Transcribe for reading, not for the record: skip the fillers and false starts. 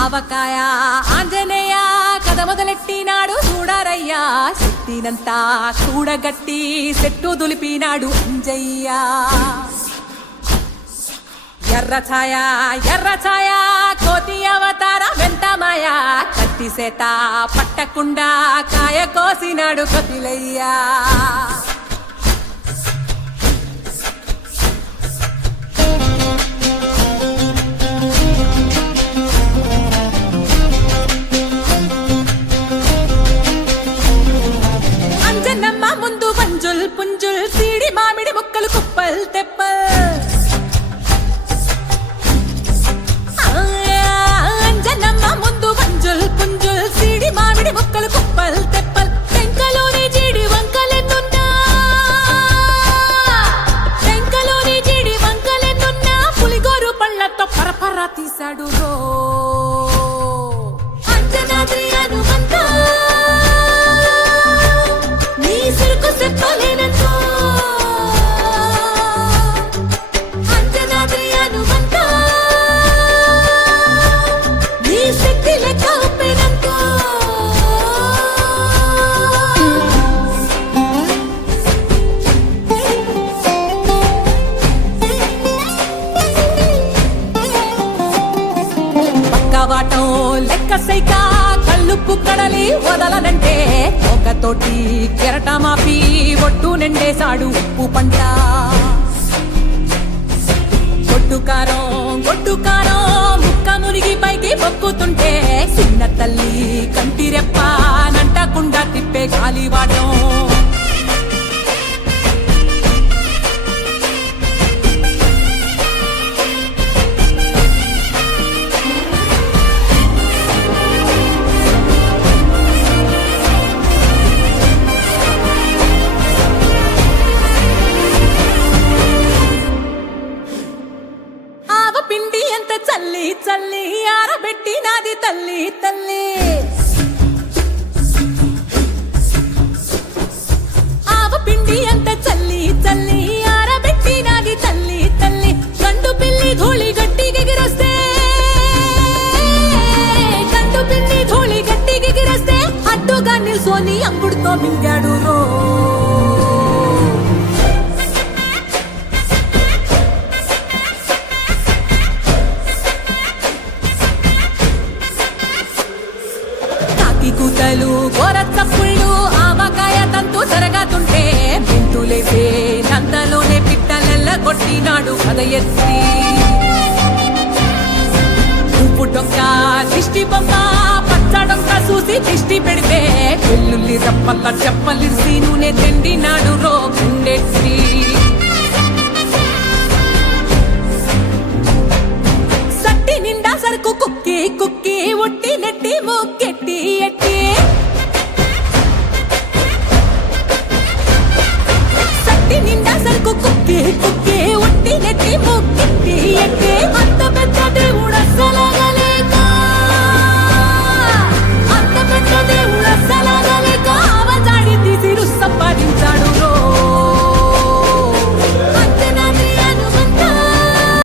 ఆవకాయ ఆంజనేయ కథ మొదలెట్టినాడు చూడారయ్యా శక్తినంతా కూడగట్టి చెట్టు దులిపినాడు అంజయ్య ఎర్ర ఛాయ కోతి అవతార వెంటమాయ కత్తి సేత పట్టకుండా కాయ కోసినాడు కపిలయ్యా అంజనమ్మ ముందు పంజుల్ పుంజుల్ సీడి మామిడి ముక్కలు కుప్పల్ తెప్పల్ పుంజుల్ సీడి మామిడి ముక్కలు కుప్పల్ తెప్పల్ టెంకలోని జీడి వంకలెన్నున్నా పులిగోరు పళ్ళతో పరపర తీశాడు రో అంజనాద్రి హనుమంత నీ సిరుకు చెప్పలేనంతో అంజనాద్రి హనుమంత నీ శక్తి లెక్క ఉప్పెనంతో పక్కవాటం లెక్క సైక కళ్ళుప్పు కడలి వదలనంటే ఒకతోటి కెరటమాపి ఒట్టు నిండేశాడు ఉప్పు పంట గొడ్డు కారం ముక్క మునిగి పైకి మొక్కుతుంటే చిన్న తల్లి కంటి రెప్ప నంటకుండా తిప్పే గాలివాటం పిండి ఎంత చల్లి చల్లి ఆరబెట్టి నాది తల్లి తల్లి ఆవ పిండి ఎంత చల్లి చల్లి ఆరబెట్టి నాది తల్లి తల్లి గండు పిల్లి ధూళి గట్టి గిగిరస్తే అడ్డుగా నిల్సోని అంగుడుతో మింగాడు రో కూతలు గోరచ్చప్పుళ్ళు ఆవకాయ తంతు జరగతుంటే మెంతులేసే నందలోనే పిట్టలెల్ల కొట్టినాడు కథ ఎత్తి ఉప్పు డొక్క దిష్టి బొమ్మ పచ్చడొక్క చూసి దిష్టి పెడితే వెల్లుల్లి రప్పల్ల చెప్పలిసి నూనె తెండినాడు రో గుండెత్తి సట్టి నిండా సరుకు కుక్కి కుక్కి ఒట్టి నెట్టి మొక్కెట్టి ఎట్టి సట్టి నిండా సరుకు కుక్కి కుక్కి